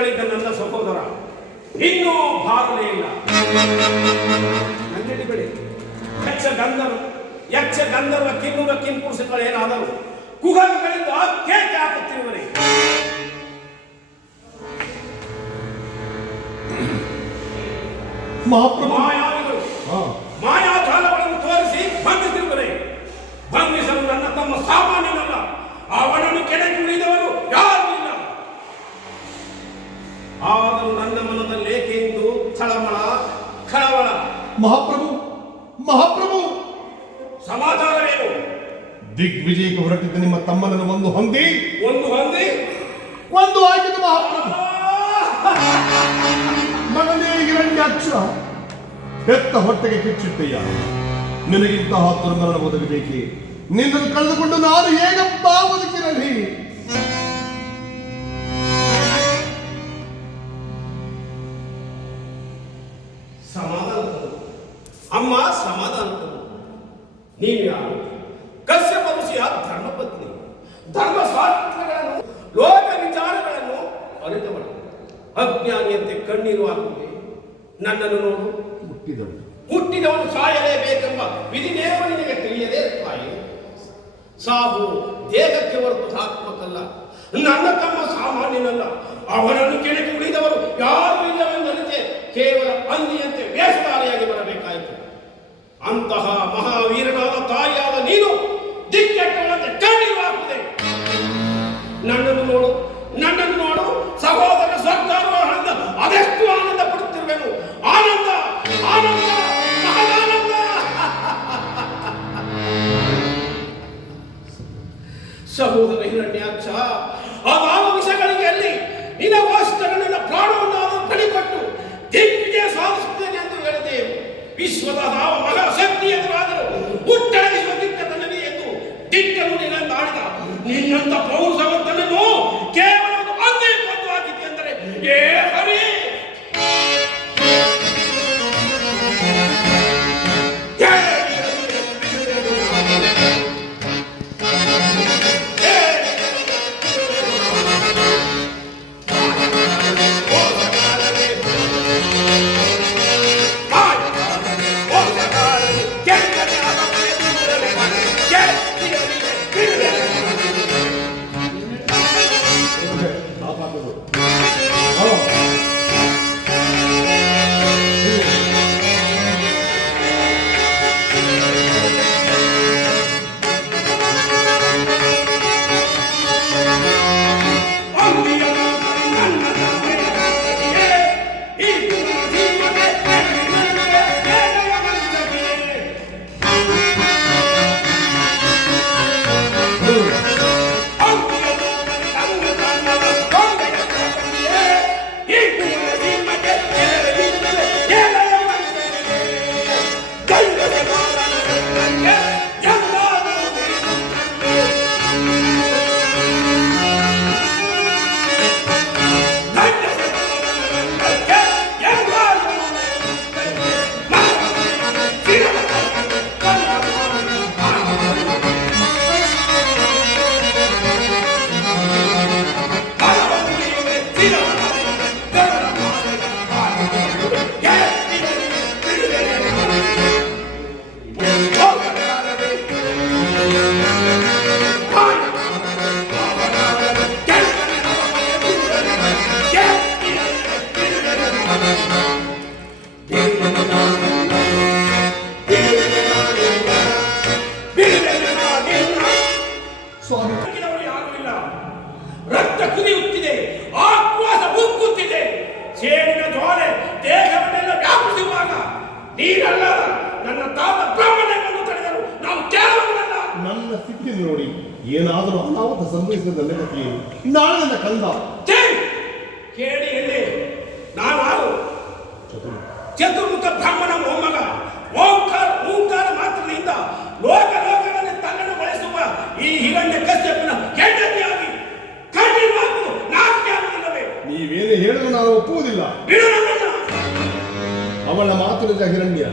ತೆರಳಿದ್ದ ನನ್ನ ಸಹೋದರ ಇನ್ನೂ ಬಾರಲೇ ಇಲ್ಲ. ನನ್ನೆಡಿ ಬೆಳೆ ಯಕ್ಷ ಗಂಧರ್ವ ಕಿನ್ನೂರ ಕಿಂಪುರುಷಗಳೇನಾದರೂ ಕುಹಕಗಳಿಂದ ಕೇಕೆ ಹಾಕುತ್ತಿರುವರೆ. ಮಾಯಾವಿಗಳು ಮಾಯಾಜಾಲಗಳನ್ನು ತೋರಿಸಿ ಬಂಧಿಸಿರುವರೆ. ಬಂಧಿಸಲು ನನ್ನ ತಮ್ಮ ಸಾಮಾನ್ಯನಲ್ಲ, ಅವನನ್ನು ಕೆಳಗೆ ಉಳಿದವರು ಯಾರೂ ಇಲ್ಲ. ಆದರೂ ನನ್ನ ಮನದಲ್ಲಿ ಏಕೆಂದು ತಳಮಳ ಕಳವಳ. ಮಹಾಪ್ರಭು ಸಮಾಚಾರವೇನು? ದಿಗ್ವಿಜಯಕ್ಕೆ ಹೊರಟಿದ್ದ ನಿಮ್ಮ ತಮ್ಮನನ್ನು ಒಂದು ಹೊಂದಿ ಆಗಿದ್ದು ಮಹಾಪ್ರಭು. ಮಗನೇ ಹಿರಣ್ಯಾಕ್ಷ, ಹೆತ್ತ ಹೊಟ್ಟೆಗೆ ಕಿಚ್ಚಿಟ್ಟಯ್ಯ. ನಿನಗಿಂತಹ ದುರ್ಮರಣ ಒದಗಬೇಕೆ? ನಿನ್ನನ್ನು ಕಳೆದುಕೊಂಡು ನಾನು ಹೇಗಪ್ಪ ಬದುಕಿರಲಿ? ಅಮ್ಮ ಸಮಾಧಾನ. ನೀನು ಯಾರು? ಕಶ್ಯಪ ಋಷಿಯ ಧರ್ಮಪತ್ನಿ. ಧರ್ಮಶಾಸ್ತ್ರಗಳನ್ನು ಲೋಕ ವಿಚಾರಗಳನ್ನು ಅರಿತವಳು. ಅಜ್ಞಾನಿಯಂತೆ ಕಣ್ಣೀರು ಹಾಕುತ್ತೆ. ನನ್ನನ್ನು ನೋಡು, ಹುಟ್ಟಿದವನು ಸಾಯಲೇಬೇಕೆಂಬ ವಿಧಿನೇಮ ನಿನಗೆ ತಿಳಿಯದೇ ತಾಯಿ. ಸಾವು ದೇಹಕ್ಕೆ ಹೊರತು ಆತ್ಮಕ್ಕಲ್ಲ. ನನ್ನ ತಮ್ಮ ಸಾಮಾನ್ಯನಲ್ಲ, ಅವನನ್ನು ಕೆಳಗೆ ಉಳಿದವರು ಯಾರು ಇಲ್ಲವೆಂದರಿತೆ ಕೇವಲ ಅಂದಿಯಂತೆ ವೇಷಧಾರಿಯಾಗಿ ಬರಬೇಕಾಯಿತು. ಅಂತಹ ಮಹಾವೀರನಾದ ತಾಯಿಯಾದ ನೀನು ದಿಕ್ಕೆಟ್ಟುವಂತೆ ಕಣ್ಣೀರು ಹಾಕುದೆ. ನನ್ನನ್ನು ನೋಡು, ಸಹೋದರ ಸ್ವರ್ಗಾರೋಹಣ ಅದೆಷ್ಟು ಆನಂದ ಪಡುತ್ತಿರುವೆನು. ಆನಂದ ಮಹಾನಂದ. ಸಹೋದರ ಹಿರಣ್ಯಾಕ್ಷ, ಅದಾವ ವಿಷಯಗಳಿಗೆ ಅಲ್ಲಿ ನಿನಗೋಸ್ಕರ ನನ್ನ ಪ್ರಾಣವನ್ನು ಬಲಿಕೊಟ್ಟು ದಿಗ್ವಿಜಯ ಸಾಧಿಸುತ್ತೇನೆ ಎಂದು ಹೇಳಿದೆವು. ವಿಶ್ವದ ಯಾವ ಮಹಾಶಕ್ತಿ ಎದುರಾದರೂ ಹುಟ್ಟಡಗಿಸುವ ದಿಕ್ಕ ತನ್ನದೇ ಎಂದು ದಿಕ್ಕನ್ನು ನಿನ್ನಂದಾಡಿದ ನಿನ್ನಂತ ಪೌರುಷವಂತನನ್ನು ಕೇವಲ ಒಂದು ಅಂದೇ ಕೊಂದು ಹಾಕಿದೆ ಅಂದರೆ ಏ ಹರಿ. ರಕ್ತ ಕುದಿಯುತ್ತಿದೆ, ಆಕ್ರೋಶ ಉಕ್ಕುತ್ತಿದೆ. ಸೇಡಿನ ಜ್ವಾಲೆ ದೇಹವನ್ನೆಲ್ಲ ವ್ಯಾಪಿಸುವಾಗ ನೀನಲ್ಲ ನನ್ನ ತಾತ ಬ್ರಹ್ಮನನ್ನು ತಡೆದರು. ನಾವು ಕೇಳುವುದಲ್ಲ. ನನ್ನ ಸ್ಥಿತಿ ನೋಡಿ ಏನಾದರೂ ಅನಾಹುತ ಸಂಭವಿಸಿದ ನೆನಪಿ ನಾಳೆ ನನ್ನ ಕಂದ ಕೇಳಿ ಎಲ್ಲಿ ನಾನು ಚತುರ್ಮುಖ ಬ್ರಾಹ್ಮಣ ಮೊಮ್ಮಗ. ಓಂಕಾರ ಮಾತ್ರದಿಂದ ಲೋಕಗಳನ್ನು ತನ್ನನ್ನು ಬಳಸುವ ಈ ಹಿರಣ್ಯ ಕಶ್ಯಪನ ಹೆಂಡತಿಯಾಗಿ ಕಣ್ಣಿರುವುದು ನಾಚಿಕೆ ಆಗುವುದಿಲ್ಲವೇ? ನೀವೇನು ಹೇಳಲು ನಾನು ಒಪ್ಪುವುದಿಲ್ಲ. ಬಿಡು ನನ್ನನ್ನು. ಅವಳ ಮಾತು ನಿಜ ಹಿರಣ್ಯ.